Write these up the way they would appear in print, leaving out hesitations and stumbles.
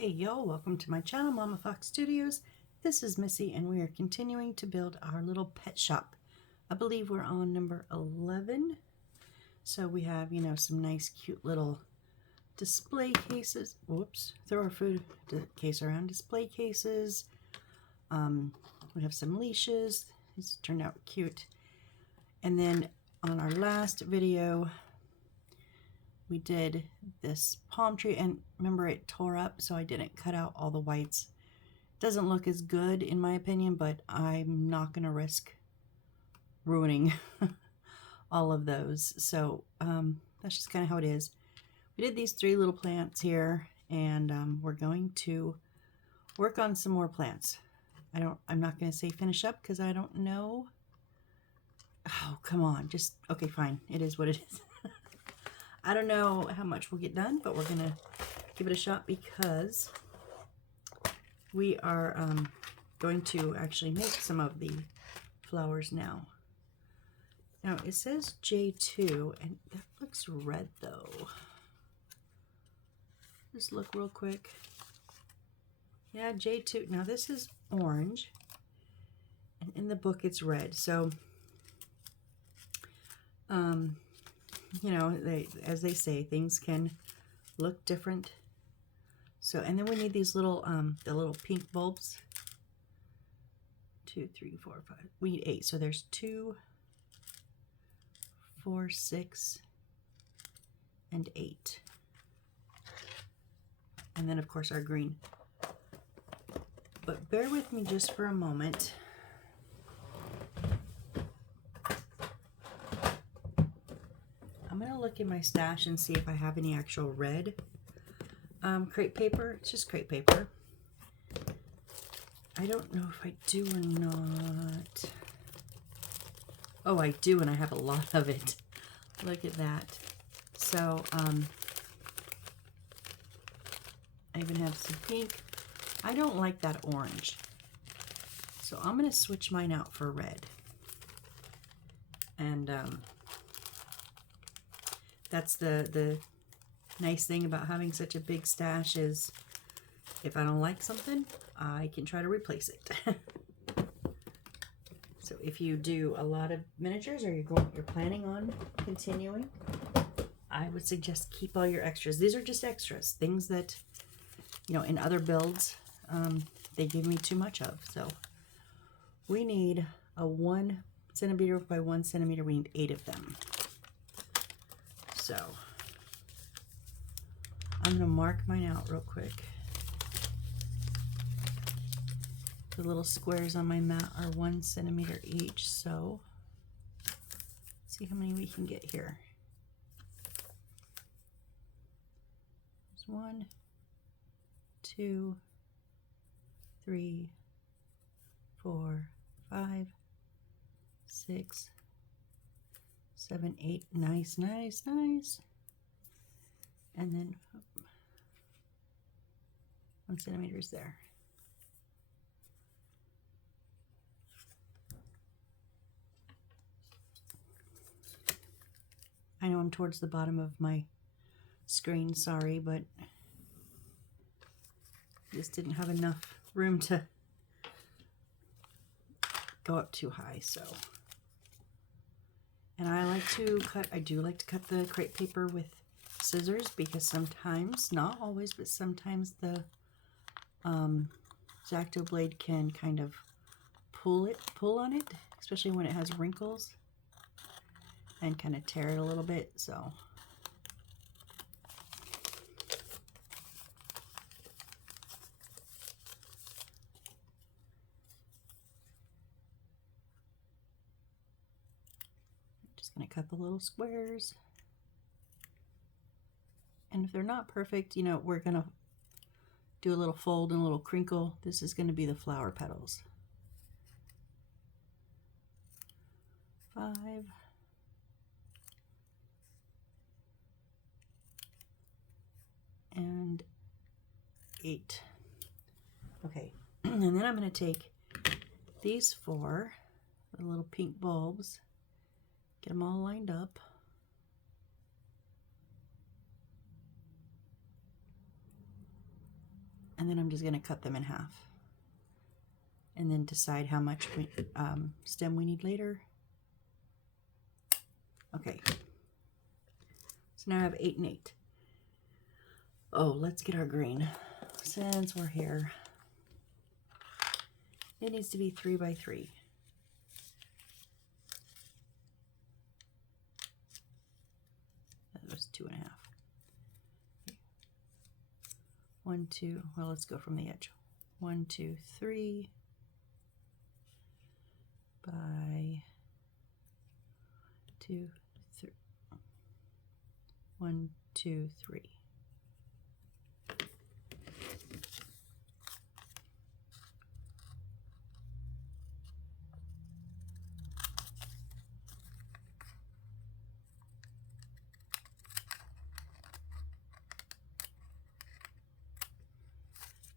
Hey yo, welcome to my channel, Mama Fox Studios. This is Missy and we are continuing to build our little pet shop. I believe we're on number 11. So we have, some nice cute little display cases. Whoops, throw our food case around. Display cases. We have some leashes. These turned out cute. And then on our last video, we did this palm tree, and remember it tore up, so I didn't cut out all the whites. Doesn't look as good in my opinion, but I'm not gonna risk ruining all of those. So that's just kind of how it is. We did these 3 little plants here, and we're going to work on some more plants. I'm not gonna say finish up because I don't know. Oh, come on, just okay, fine. It is what it is. I don't know how much we'll get done, but we're gonna give it a shot because we are going to actually make some of the flowers now. Now it says J2, and that looks red though. Just look real quick. Yeah, J2. Now this is orange, and in the book it's red. So, as they say, things can look different. So, and then we need these little, the little pink bulbs. 2, 3, 4, 5. We need 8. So there's 2, 4, 6, and 8. And then of course our green. But bear with me just for a moment. I'm gonna look in my stash and see if I have any actual red crepe paper. It's just crepe paper. I don't know if I do or not. Oh, I do, and I have a lot of it. Look at that. So, I even have some pink. I don't like that orange. So I'm gonna switch mine out for red. And that's the nice thing about having such a big stash is if I don't like something, I can try to replace it. So if you do a lot of miniatures or you're planning on continuing, I would suggest keep all your extras. These are just extras, things that, in other builds, they give me too much of. So we need a 1 centimeter by 1 centimeter. We need 8 of them. So I'm going to mark mine out real quick. The little squares on my mat are 1 centimeter each, so let's see how many we can get here. There's 1, 2, 3, 4, 5, 6, 7, 8. Nice, nice, nice. And then 1 centimeter is there. I know I'm towards the bottom of my screen, sorry, but just didn't have enough room to go up too high, so. And I do like to cut the crepe paper with scissors because sometimes, not always, but sometimes the X-Acto blade can kind of pull on it, especially when it has wrinkles, and kind of tear it a little bit, so. Just gonna cut the little squares. And if they're not perfect, we're gonna do a little fold and a little crinkle. This is gonna be the flower petals. 5. And 8. Okay, and then I'm going to take these 4, the little pink bulbs, get them all lined up. And then I'm just going to cut them in half. And then decide how much stem we need later. Okay. So now I have 8 and 8. Oh, let's get our green. Since we're here, it needs to be 3 by 3. That was 2.5. 1, 2. Well, let's go from the edge. 1, 2, 3 by 2, 3. 1, 2, 3.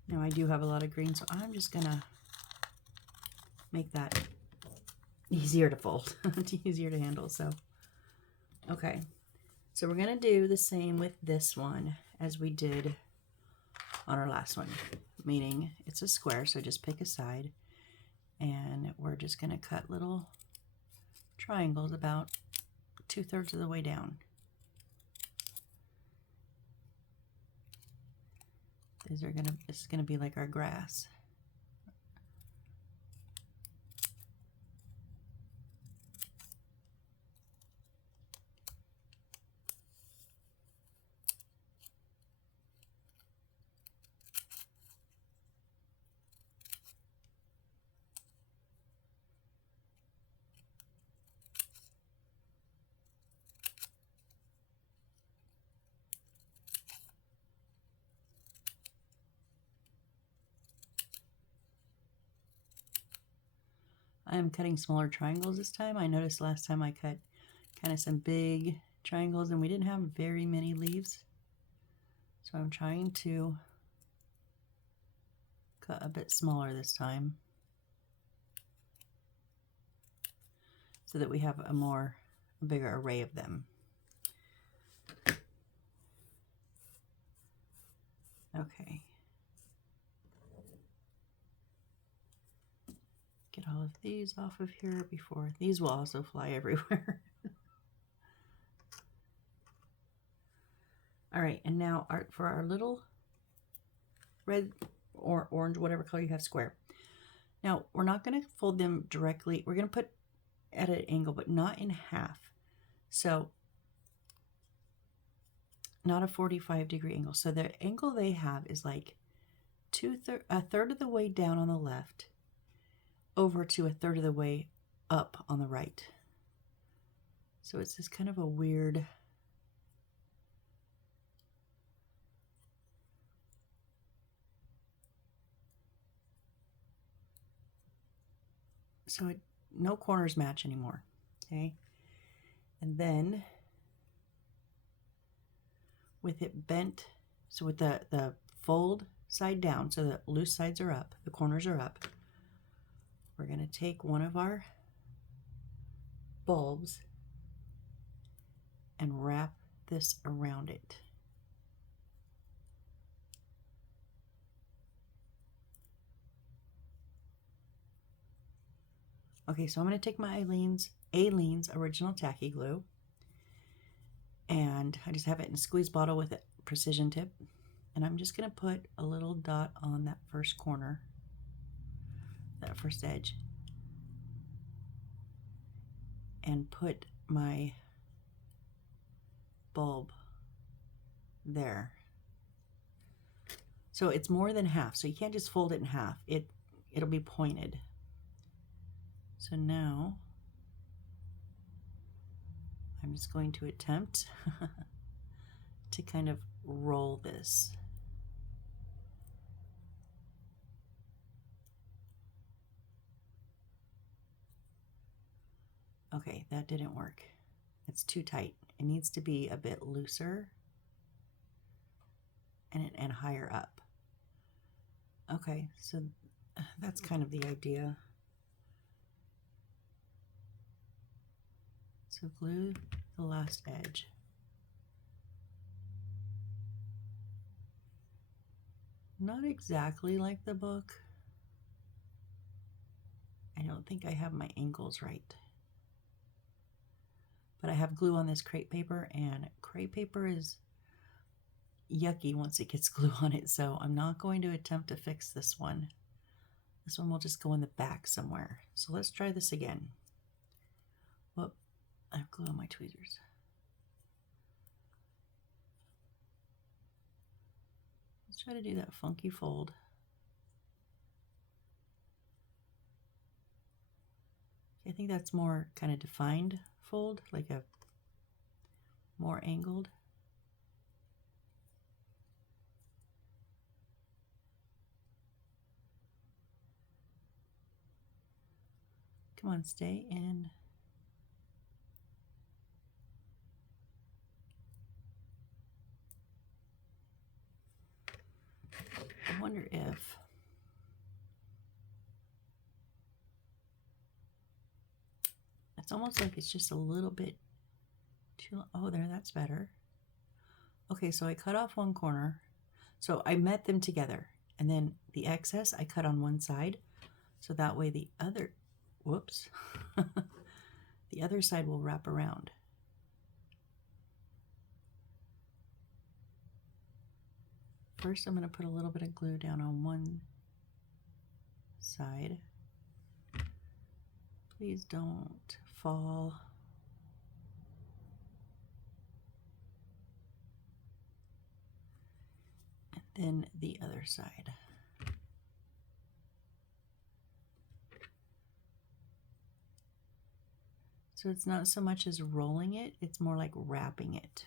Now I do have a lot of green, so I'm just gonna make that easier to fold, easier to handle. So, okay. So we're gonna do the same with this one as we did on our last one, meaning it's a square, so just pick a side, and we're just gonna cut little triangles about 2/3 of the way down. This is gonna be like our grass. I am cutting smaller triangles this time. I noticed last time I cut kind of some big triangles and we didn't have very many leaves. So I'm trying to cut a bit smaller this time so that we have a bigger array of them. Okay. Get all of these off of here before these will also fly everywhere. All right, and now for our little red or orange, whatever color you have, square. Now we're not going to fold them directly. We're going to put at an angle, but not in half. So not a 45-degree angle. So the angle they have is like a third of the way down on the left over to a third of the way up on the right. So it's this kind of a weird no corners match anymore. Okay. And then with it bent, so with the fold side down, so the loose sides are up, the corners are up, we're going to take one of our bulbs and wrap this around it. Okay, so I'm going to take my Aleene's Original Tacky Glue, and I just have it in a squeeze bottle with a precision tip, and I'm just going to put a little dot on that first corner, that first edge, and put my bulb there. So it's more than half, so you can't just fold it in half. It'll be pointed. So now I'm just going to attempt to kind of roll this. Okay, that didn't work. It's too tight. It needs to be a bit looser and higher up. Okay, so that's kind of the idea. So glue the last edge. Not exactly like the book. I don't think I have my angles right. But I have glue on this crepe paper, and crepe paper is yucky once it gets glue on it, so I'm not going to attempt to fix this one. This one will just go in the back somewhere. So let's try this again. Whoop, I have glue on my tweezers. Let's try to do that funky fold. I think that's more kind of defined fold, like a more angled. Come on, stay in. I wonder if it's almost like it's just a little bit too, oh, there, that's better. Okay, so I cut off one corner. So I met them together, and then the excess I cut on one side, so that way the other, whoops, the other side will wrap around. First, I'm going to put a little bit of glue down on one side. Please don't fall. And then the other side. So it's not so much as rolling it, it's more like wrapping it.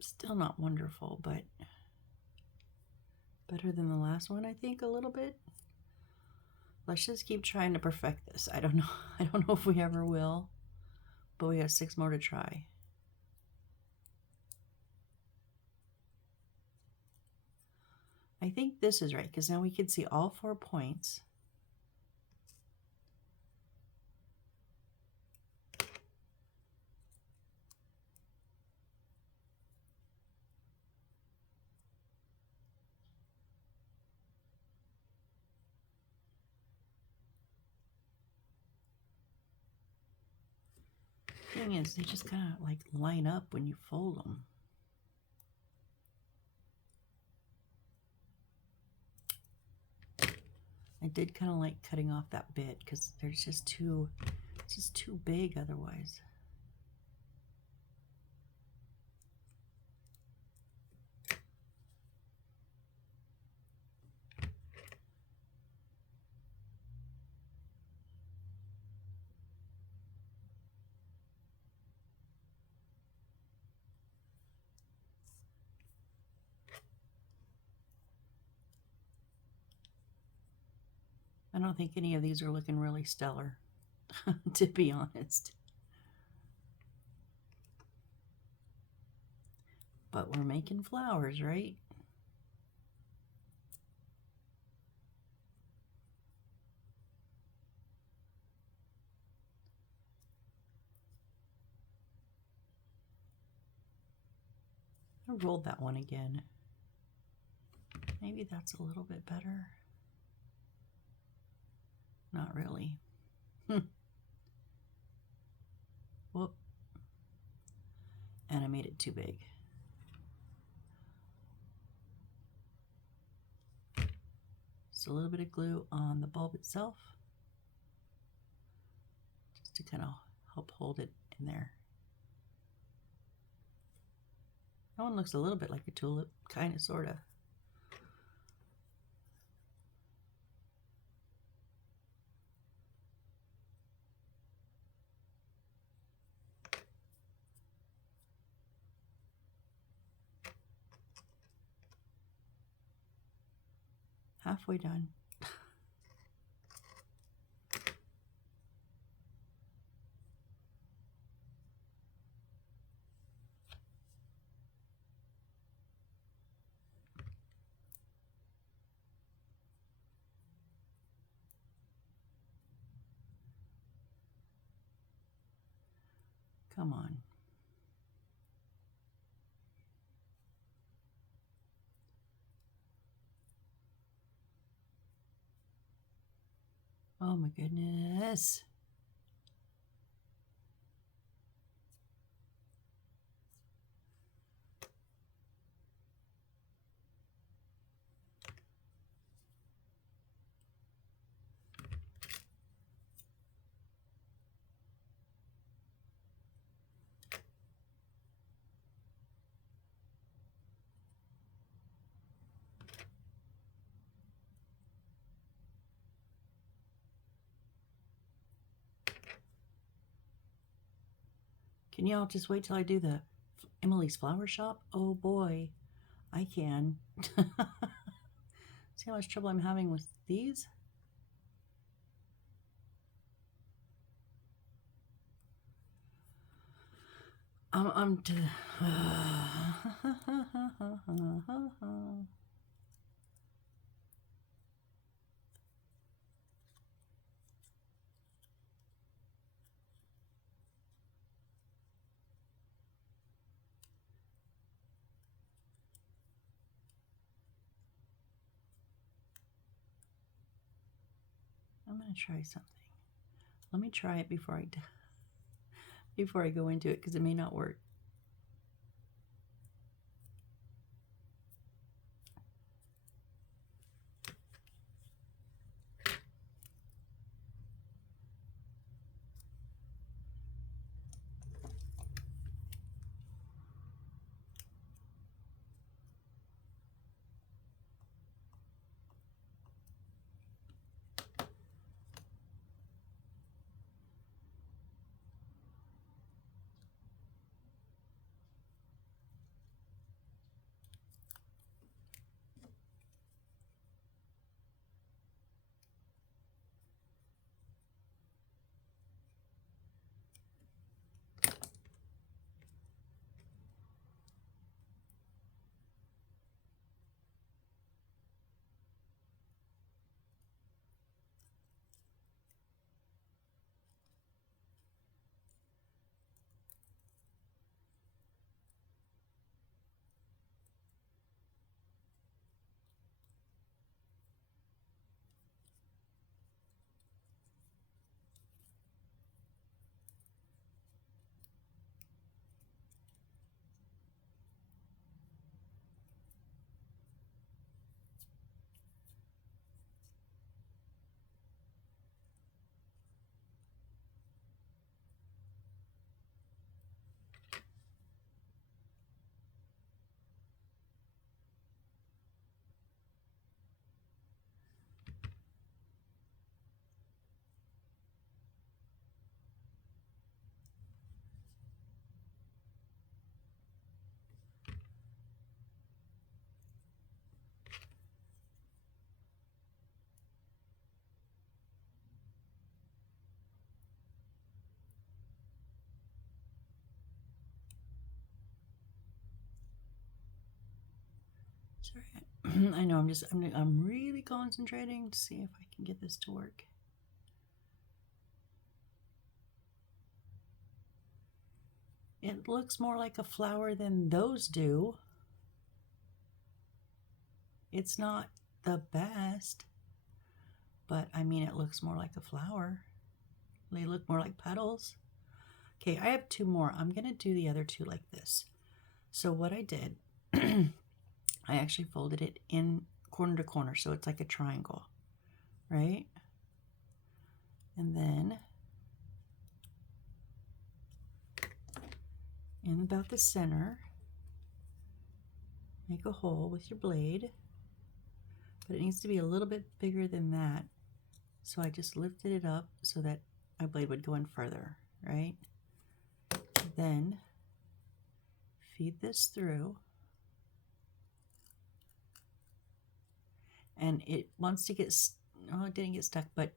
Still not wonderful, but better than the last one, I think, a little bit. Let's just keep trying to perfect this. I don't know. I don't know if we ever will, but we have 6 more to try. I think this is right, because now we can see all 4 points. Thing is, they just kind of like line up when you fold them. I did kind of like cutting off that bit because there's just too, it's just too big otherwise. I don't think any of these are looking really stellar, to be honest. But we're making flowers, right? I rolled that one again. Maybe that's a little bit better. Not really. Whoop. And I made it too big. Just a little bit of glue on the bulb itself, just to kind of help hold it in there. That one looks a little bit like a tulip, kind of, sort of. Halfway done. Come on. Oh my goodness. Can y'all just wait till I do the Emily's Flower Shop? Oh boy, I can. See how much trouble I'm having with these? I'm gonna try something. Let me try it before I go into it, because it may not work. Sorry, I know I'm really concentrating to see if I can get this to work. It looks more like a flower than those do. It's not the best, but I mean, it looks more like a flower. They look more like petals. Okay, I have two more. I'm gonna do the other two like this. So what I did, I actually folded it in corner to corner, so it's like a triangle, right? And then in about the center, make a hole with your blade, but it needs to be a little bit bigger than that. So I just lifted it up so that my blade would go in further, right? Then feed this through, and it wants to get, oh, it didn't get stuck, but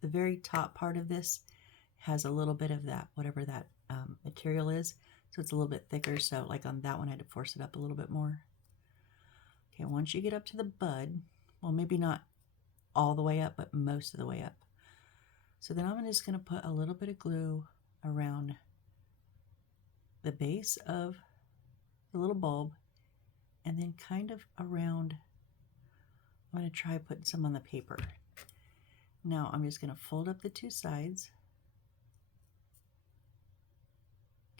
the very top part of this has a little bit of that, whatever that material is, so it's a little bit thicker. So like on that one, I had to force it up a little bit more. Okay, once you get up to the bud, well, maybe not all the way up, but most of the way up. So then I'm just going to put a little bit of glue around the base of the little bulb, and then kind of around. I'm going to try putting some on the paper. Now I'm just going to fold up the two sides,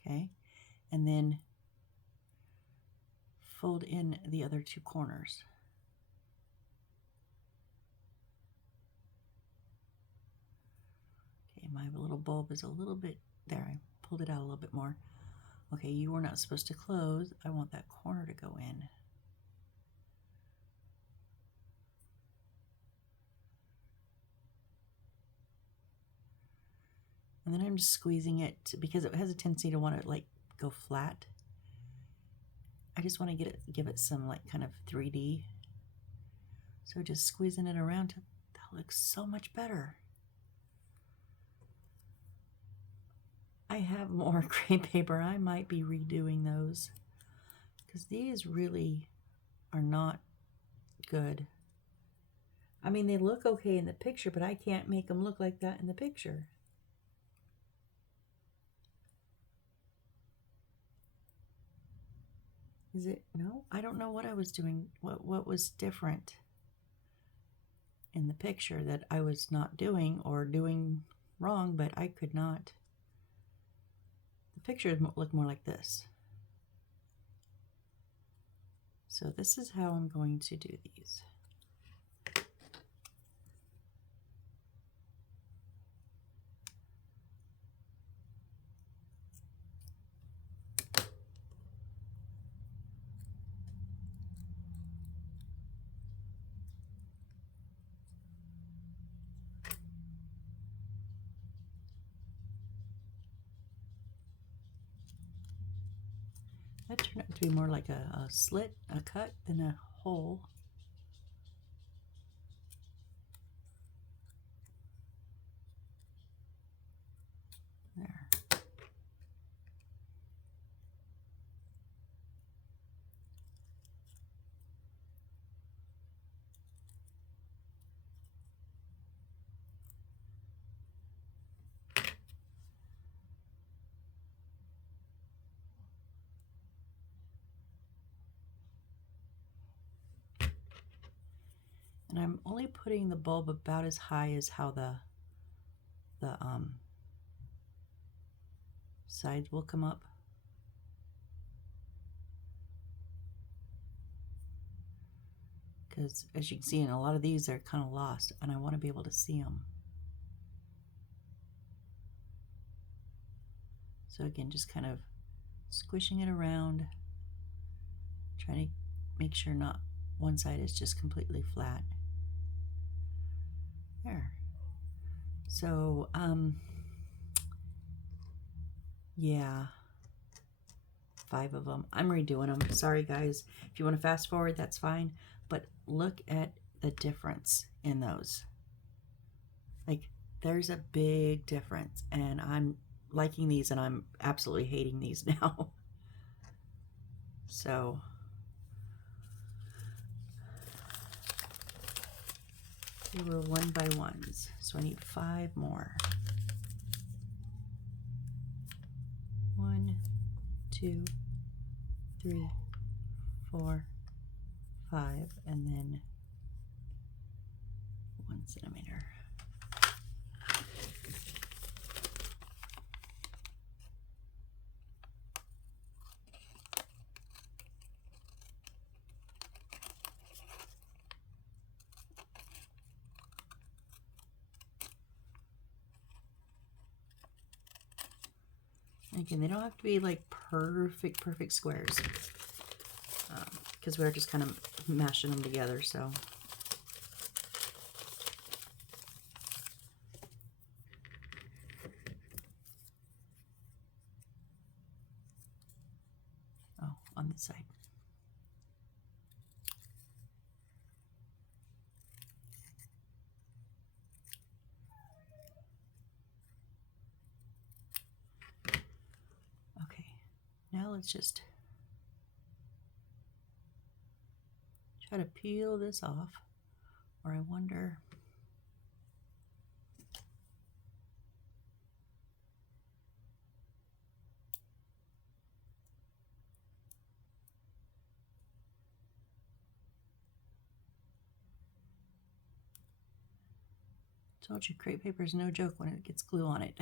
okay, and then fold in the other two corners. Okay, my little bulb is a little bit there. I pulled it out a little bit more. Okay, you were not supposed to close. I want that corner to go in. And then I'm just squeezing it because it has a tendency to want to like go flat. I just want to give it some like kind of 3D. So just squeezing it around, that looks so much better. I have more crepe paper. I might be redoing those because these really are not good. I mean, they look okay in the picture, but I can't make them look like that in the picture. Is it? No, I don't know what I was doing. What was different in the picture that I was not doing or doing wrong, but I could not. The picture looked more like this. So this is how I'm going to do these. That turned out to be more like a slit, a cut, than a hole. There. And I'm only putting the bulb about as high as how the sides will come up. Because as you can see in a lot of these, they're kind of lost, and I want to be able to see them. So again, just kind of squishing it around, trying to make sure not one side is just completely flat. There. So, yeah, 5 of them. I'm redoing them. Sorry, guys. If you want to fast forward, that's fine. But look at the difference in those. Like, there's a big difference. And I'm liking these, and I'm absolutely hating these now. So, they were 1x1s. So I need 5 more. 1, 2, 3, 4, 5, and then 1 centimeter. Again, they don't have to be like perfect squares, because we're just kind of mashing them together, so. Oh, on this side. Okay, now let's just try to peel this off, or I wonder. Told you, crepe paper is no joke when it gets glue on it.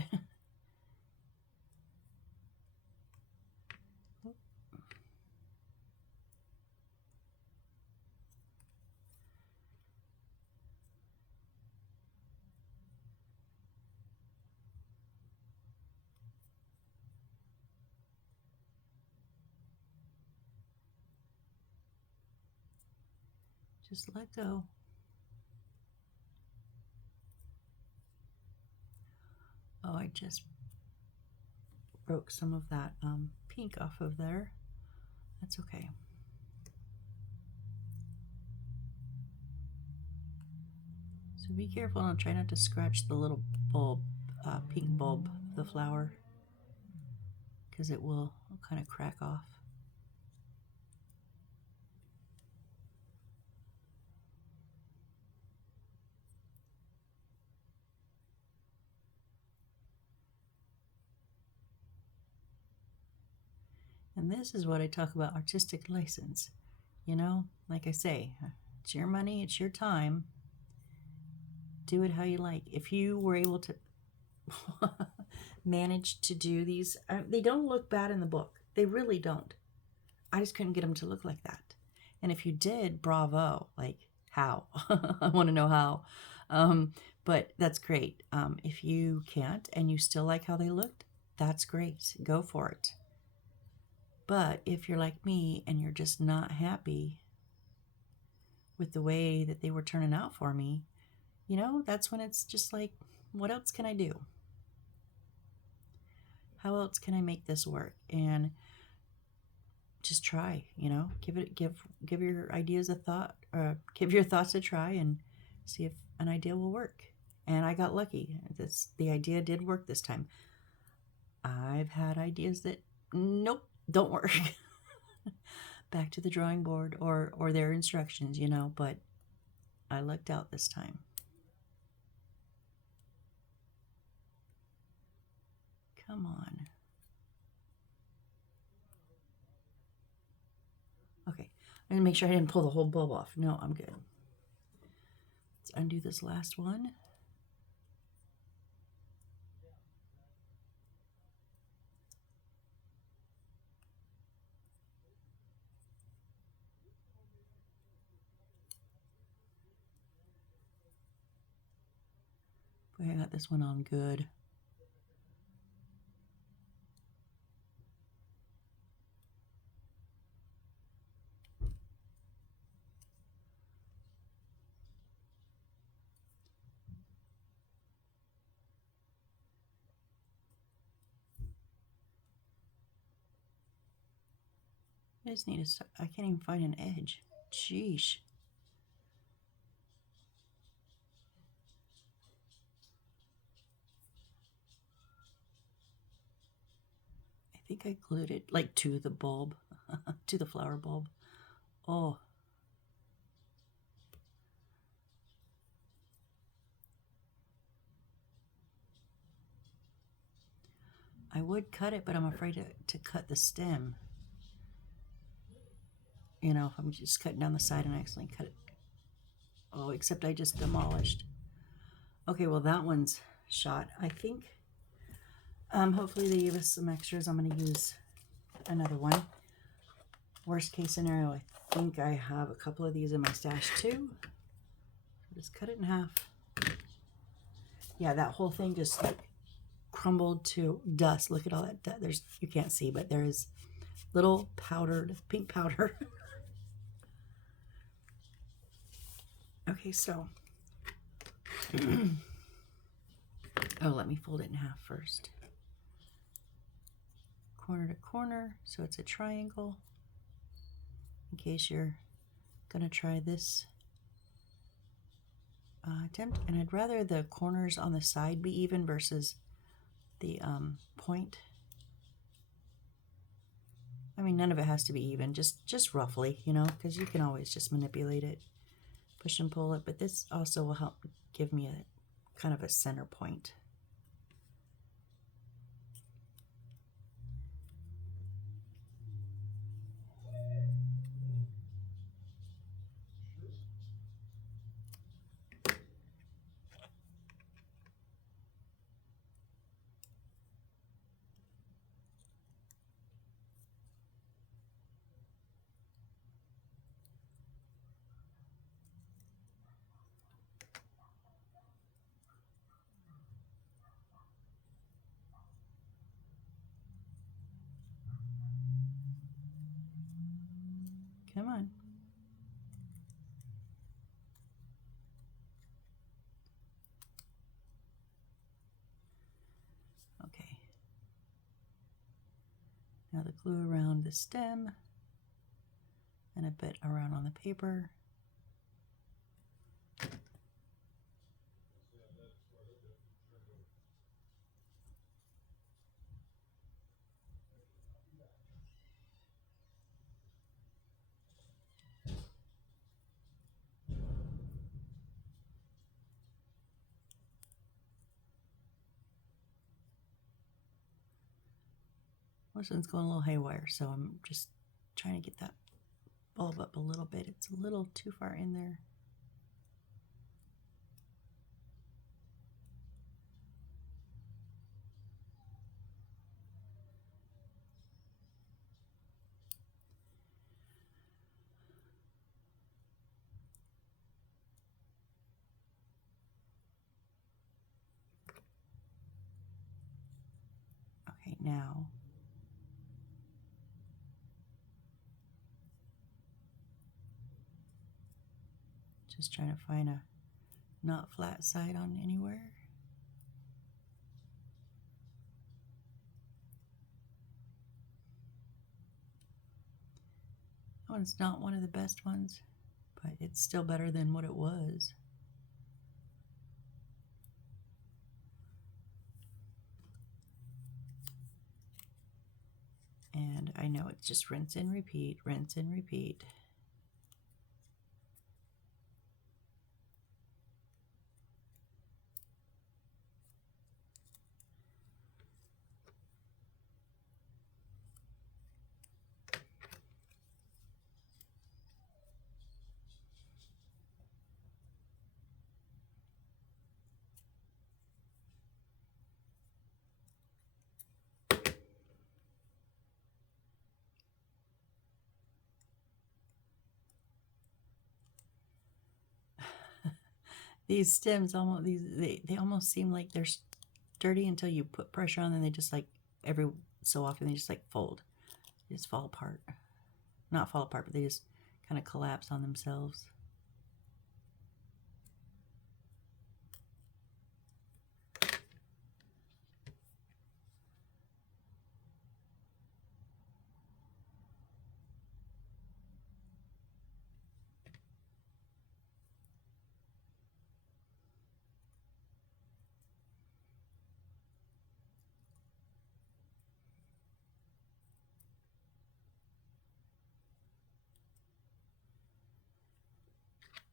Just let go. Oh, I just broke some of that pink off of there. That's okay. So be careful and try not to scratch the little bulb, pink bulb of the flower, because it will kind of crack off. And this is what I talk about, artistic license. You know, like I say, it's your money, it's your time. Do it how you like. If you were able to manage to do these, they don't look bad in the book. They really don't. I just couldn't get them to look like that. And if you did, bravo. Like, how? I want to know how. But that's great. If you can't and you still like how they looked, that's great. Go for it. But if you're like me and you're just not happy with the way that they were turning out for me, you know, that's when it's just like, what else can I do? How else can I make this work? And just try, you know, give your ideas a thought, or give your thoughts a try and see if an idea will work. And I got lucky. The idea did work this time. I've had ideas that, nope, don't work. Back to the drawing board or their instructions, you know, but I lucked out this time. Come on. Okay, I'm gonna make sure I didn't pull the whole bulb off. No, I'm good. Let's undo this last one. Boy, I got this one on good. I just need to, I can't even find an edge. Sheesh. I think I glued it like to the bulb, to the flower bulb. Oh. I would cut it, but I'm afraid to cut the stem. You know, if I'm just cutting down the side and I accidentally cut it. Oh, except I just demolished. Okay, well that one's shot. I think, hopefully they gave us some extras. I'm going to use another one. Worst case scenario, I think I have a couple of these in my stash too. Just cut it in half. Yeah, that whole thing just like crumbled to dust. Look at all that dust. There's, you can't see, but there is little powdered pink powder. Okay, so oh, let me fold it in half first. Corner to corner, so it's a triangle. In case you're gonna try this attempt, and I'd rather the corners on the side be even versus the point. I mean, none of it has to be even, just roughly, you know, because you can always just manipulate it, push and pull it, but this also will help give me a kind of a center point. Come on. Okay. Now the glue around the stem and a bit around on the paper. This one's going a little haywire, so I'm just trying to get that bulb up a little bit. It's a little too far in there. Okay, now just trying to find a not flat side on anywhere. That one's not one of the best ones, but it's still better than what it was. And I know it's just rinse and repeat, rinse and repeat. These stems almost they almost seem like they're sturdy until you put pressure on them. They just like every so often they just like fold. They just fall apart. Not fall apart, but they just kind of collapse on themselves.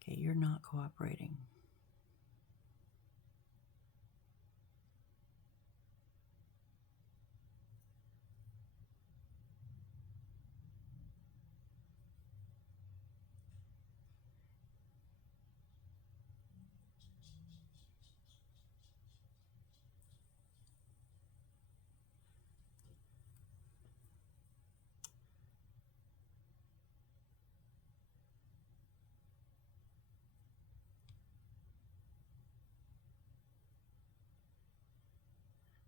Okay, you're not cooperating.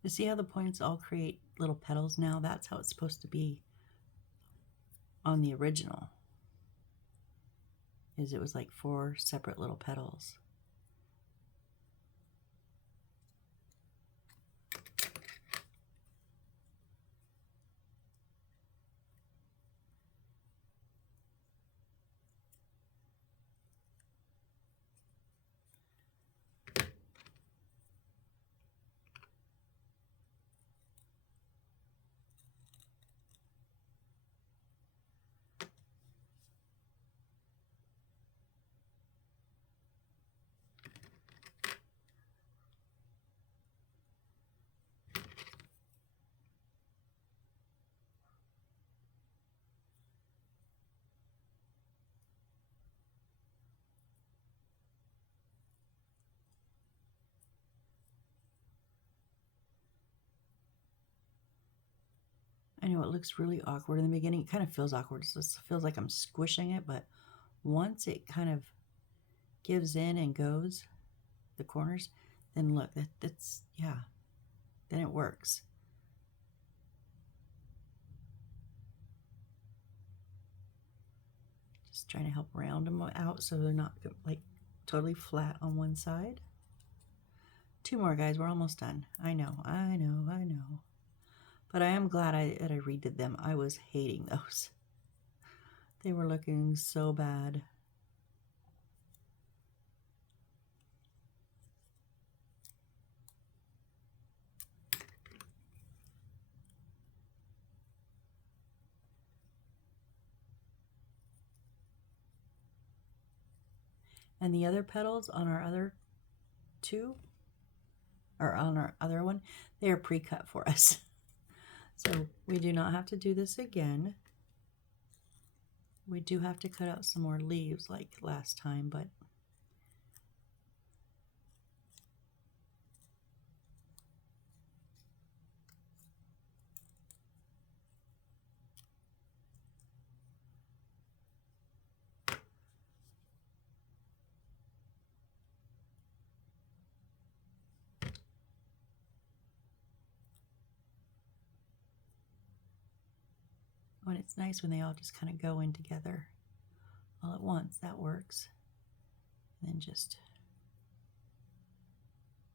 You see how the points all create little petals now? That's how it's supposed to be on the original. Is it was like 4 separate little petals. I know it looks really awkward in the beginning. It kind of feels awkward. So it feels like I'm squishing it, but once it kind of gives in and goes, the corners, then look, that's, yeah, then it works. Just trying to help round them out so they're not like totally flat on one side. 2 more, guys. We're almost done. I know. But I am glad that I redid them. I was hating those. They were looking so bad. And the other petals on our other 2, or on our other one, they are pre-cut for us. So we do not have to do this again. We do have to cut out some more leaves like last time, but when it's nice when they all just kind of go in together all at once. That works. And then just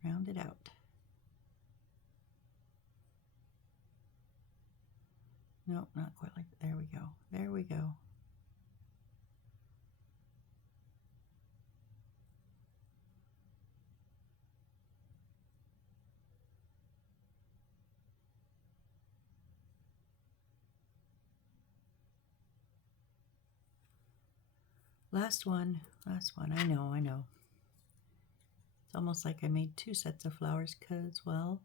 round it out. Nope, not quite like that. There we go. There we go. Last one. I know. It's almost like I made 2 sets of flowers because, well,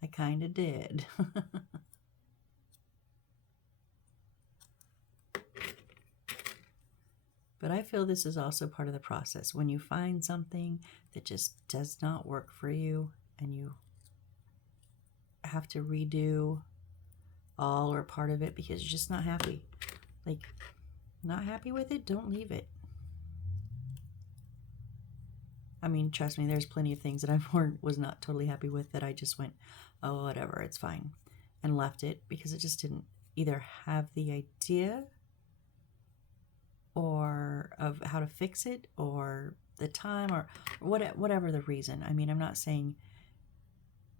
I kind of did. But I feel this is also part of the process. When you find something that just does not work for you and you have to redo all or part of it because you're just not happy. Like, not happy with it, don't leave it. I mean, trust me, there's plenty of things that I was not totally happy with that I just went, oh, whatever, it's fine, and left it because it just didn't either have the idea or of how to fix it or the time or whatever the reason. I mean, I'm not saying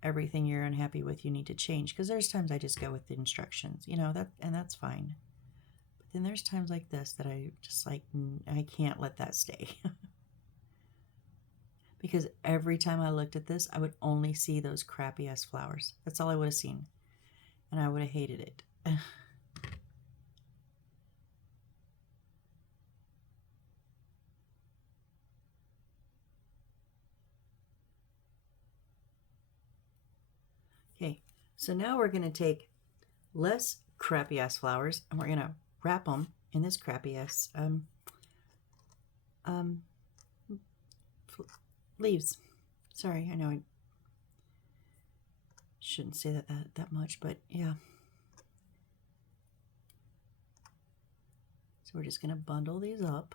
everything you're unhappy with you need to change, because there's times I just go with the instructions, you know, and that's fine. But then there's times like this that I just like, I can't let that stay. Because every time I looked at this, I would only see those crappy ass flowers. That's all I would have seen. And I would have hated it. Okay, so now we're going to take less crappy ass flowers and we're going to wrap them in this crappy ass leaves. Sorry, I know I shouldn't say that much, but yeah. So we're just going to bundle these up.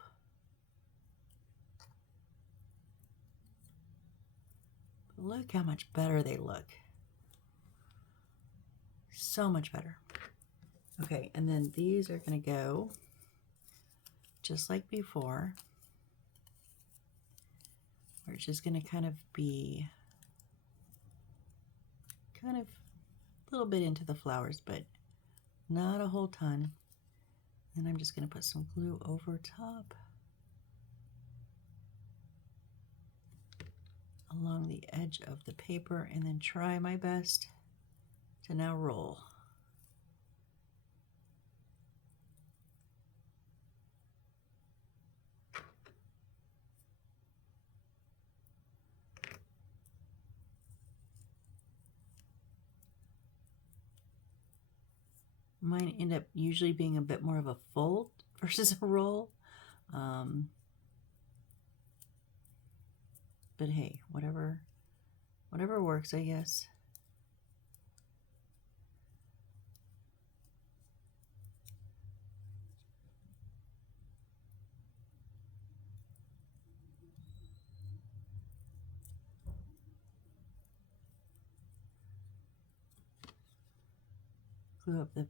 Look how much better they look. So much better. Okay, and then these are going to go just like before. We're just going to kind of be a little bit into the flowers, but not a whole ton. Then I'm just going to put some glue over top along the edge of the paper, and then try my best to now roll. Mine end up usually being a bit more of a fold versus a roll. But hey, whatever works, I guess. Glue up the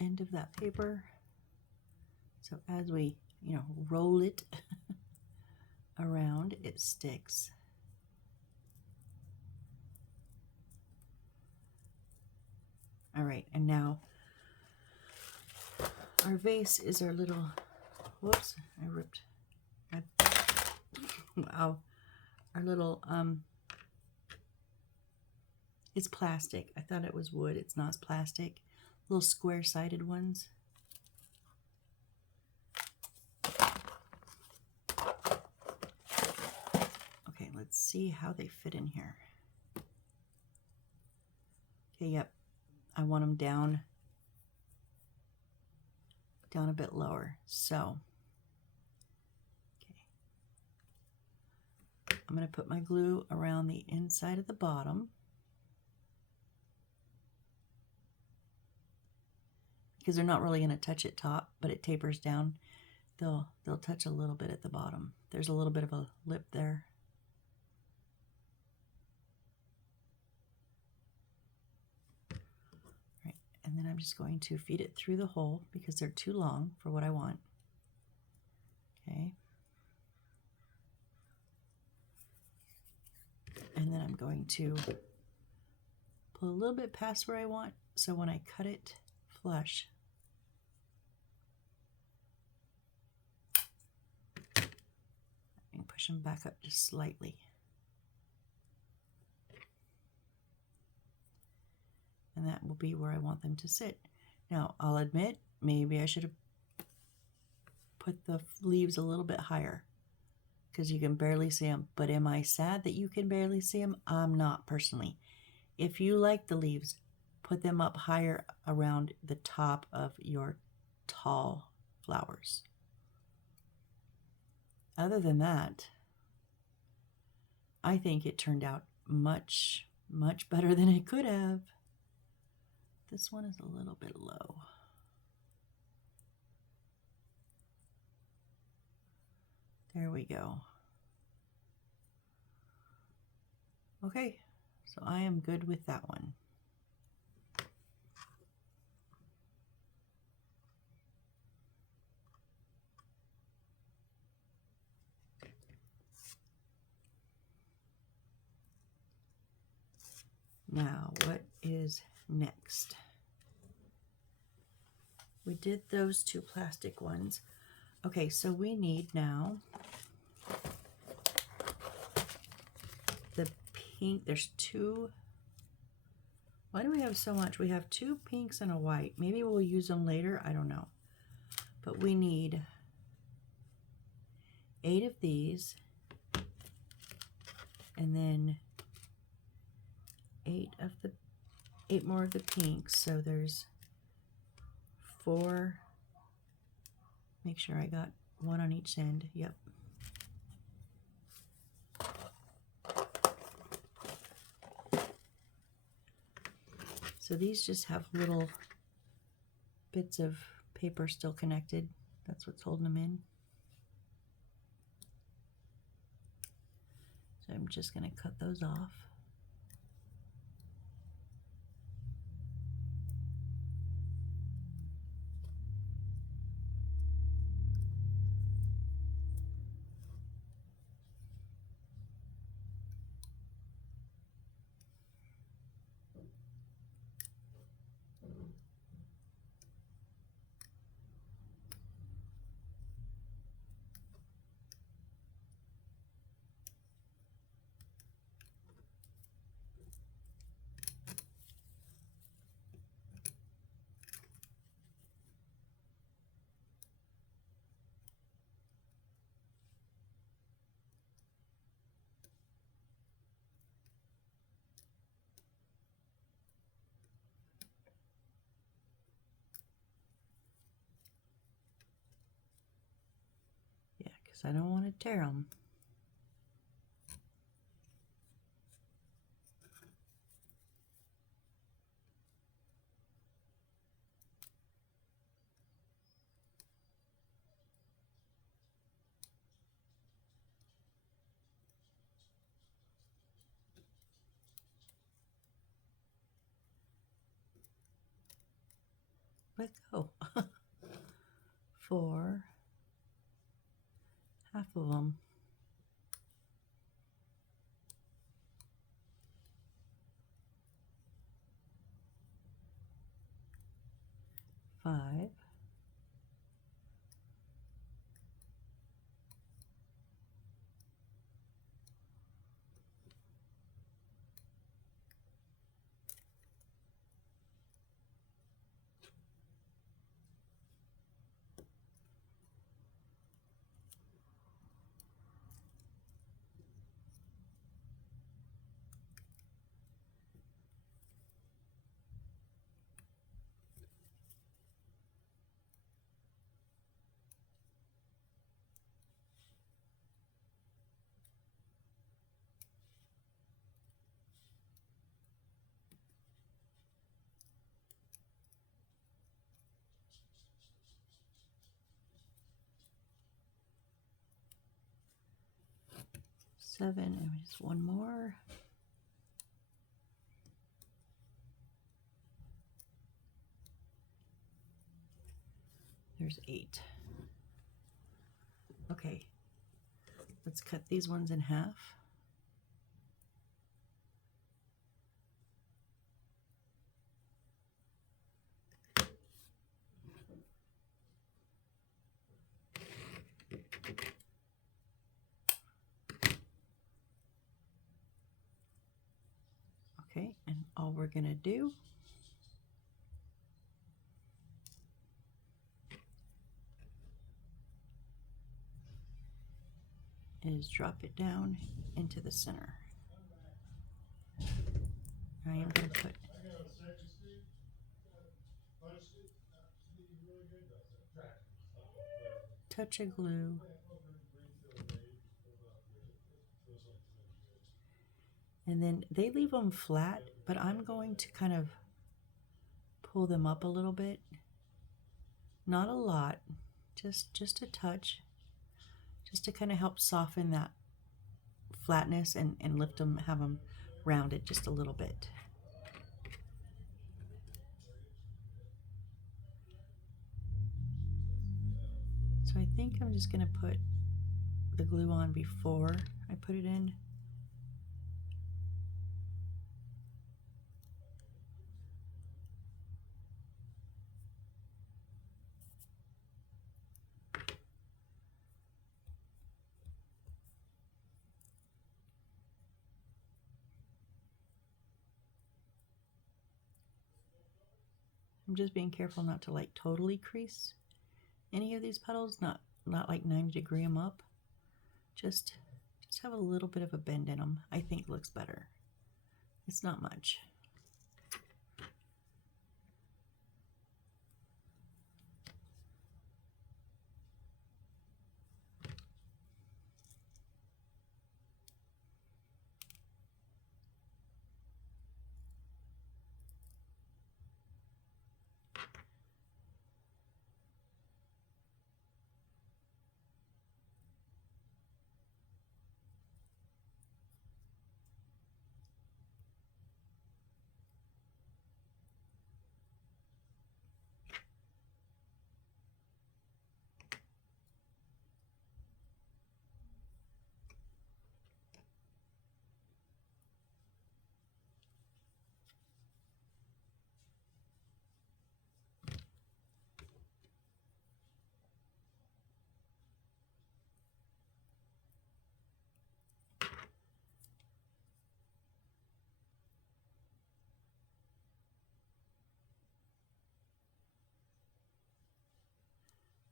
end of that paper. So as we you know, roll it around, it sticks. All right, and now our vase is our little, whoops, wow, our little, it's plastic. I thought it was wood. It's not, it's plastic. Little square-sided ones. Okay, let's see how they fit in here. Okay, yep. I want them down a bit lower. So, okay. I'm going to put my glue around the inside of the bottom. Because they're not really going to touch at top, but it tapers down. They'll touch a little bit at the bottom. There's a little bit of a lip there. Right, and then I'm just going to feed it through the hole because they're too long for what I want. Okay. And then I'm going to pull a little bit past where I want, so when I cut it flush, and push them back up just slightly. And that will be where I want them to sit. Now, I'll admit, maybe I should have put the leaves a little bit higher because you can barely see them. But am I sad that you can barely see them? I'm not, personally. If you like the leaves, put them up higher around the top of your tall flowers. Other than that, I think it turned out much, much better than it could have. This one is a little bit low. There we go. Okay, so I am good with that one. Now, what is next? We did those two plastic ones. Okay, so we need now the pink. There's two. Why do we have so much? We have two pinks and a white. Maybe we'll use them later. I don't know. But we need 8 of these. And then 8 more of the pinks. So there's 4. Make sure I got 1 on each end. Yep. So these just have little bits of paper still connected. That's what's holding them in. So I'm just going to cut those off. Yeah, because I don't want to tear them. Let go. 4, half of them. Five. Seven, and just one more. There's 8. Okay, let's cut these ones in half. Okay, and all we're gonna do is drop it down into the center. I am going to put touch of glue and then they leave them flat, but I'm going to kind of pull them up a little bit. Not a lot, just a touch, just to kind of help soften that flatness and lift them, have them rounded just a little bit. So I think I'm just going to put the glue on before I put it in. I'm just being careful not to like totally crease any of these petals, not like 90-degree them up. Just have a little bit of a bend in them. I think looks better. It's not much.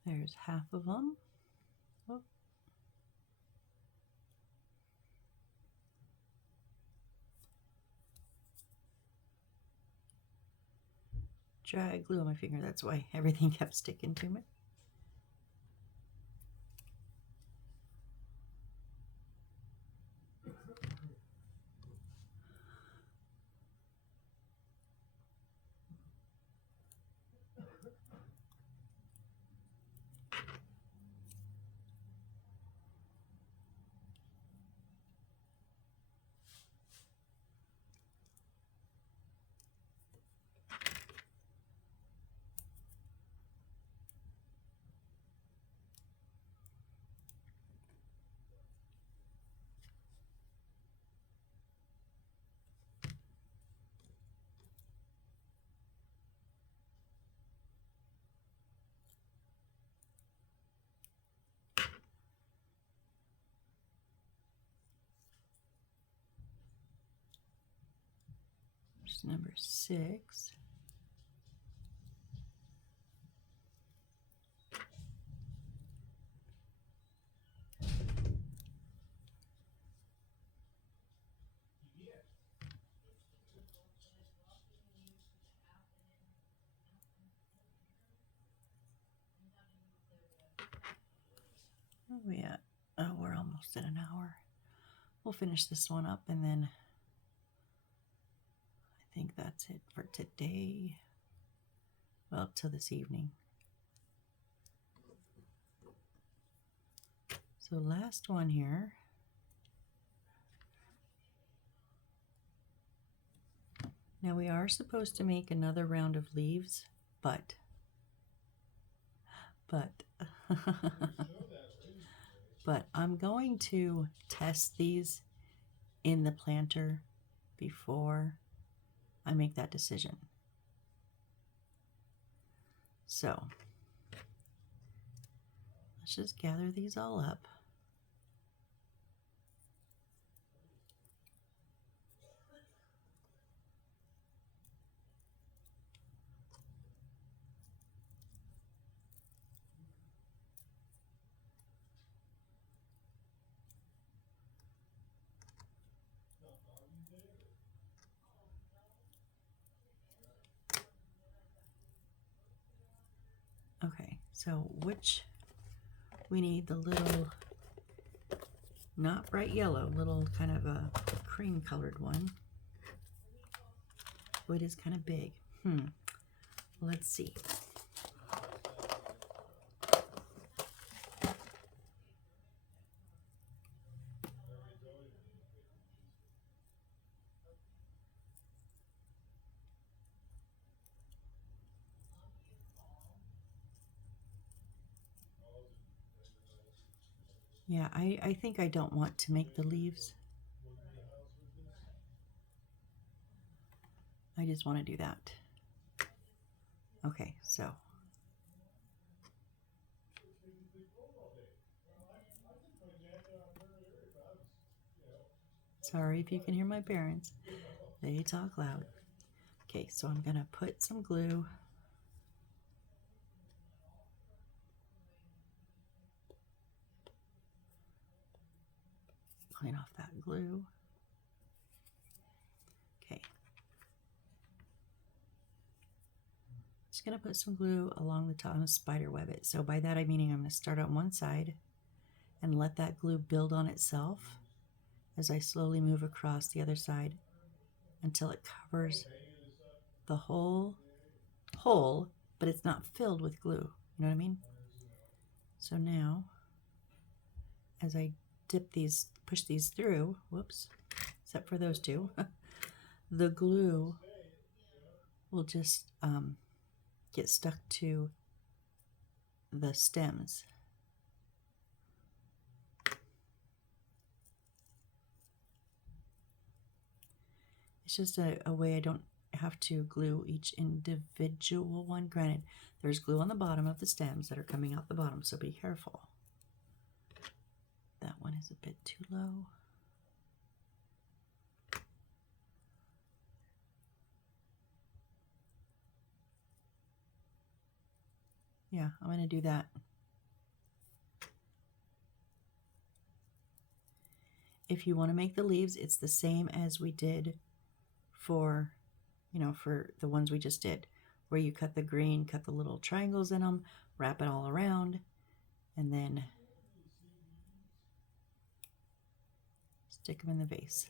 There's half of them. Oh. Dry glue on my finger, that's why everything kept sticking to me. which is number 6. Where are we at? Oh, we're almost at an hour. We'll finish this one up and then I think that's it for today. Well, up till this evening. So last one here. Now we are supposed to make another round of leaves, but I'm going to test these in the planter before I make that decision. So let's just gather these all up. Okay, so we need the little, not bright yellow, little kind of a cream colored one. Oh, it is kind of big. Let's see. Yeah, I think I don't want to make the leaves. I just want to do that. Okay, so. Sorry if you can hear my parents. They talk loud. Okay, so I'm going to put some glue. Clean off that glue. Okay. Just going to put some glue along the top and spider web it. So by that I'm meaning I'm going to start on one side and let that glue build on itself as I slowly move across the other side until it covers the whole hole, but it's not filled with glue. You know what I mean? So now, as I dip these, push these through, whoops, except for those two, the glue will just get stuck to the stems. It's just a way I don't have to glue each individual one. Granted, there's glue on the bottom of the stems that are coming out the bottom, so be careful. That one is a bit too low. Yeah, I'm going to do that. If you want to make the leaves, it's the same as we did for, for the ones we just did, where you cut the green, cut the little triangles in them, wrap it all around, and then stick them in the vase.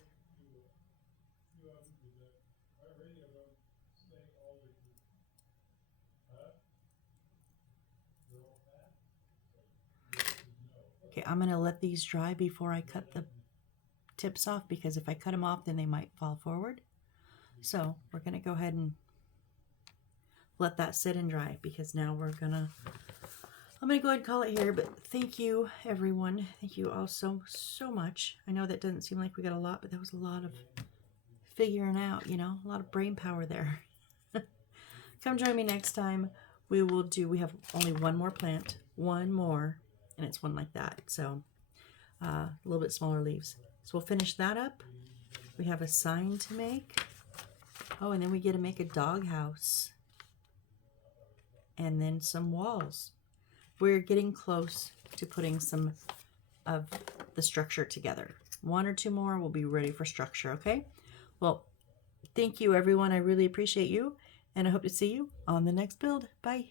Okay, I'm going to let these dry before I cut the tips off, because if I cut them off, then they might fall forward. So we're going to go ahead and let that sit and dry, because now I'm going to go ahead and call it here. But thank you, everyone. Thank you all so much. I know that doesn't seem like we got a lot, but that was a lot of figuring out, a lot of brain power there. Come join me next time. We have only one more plant, one more, and it's one like that. So a little bit smaller leaves. So we'll finish that up. We have a sign to make. Oh, and then we get to make a doghouse. And then some walls. We're getting close to putting some of the structure together. 1 or 2 more, we'll be ready for structure, okay? Well, thank you everyone. I really appreciate you, and I hope to see you on the next build. Bye.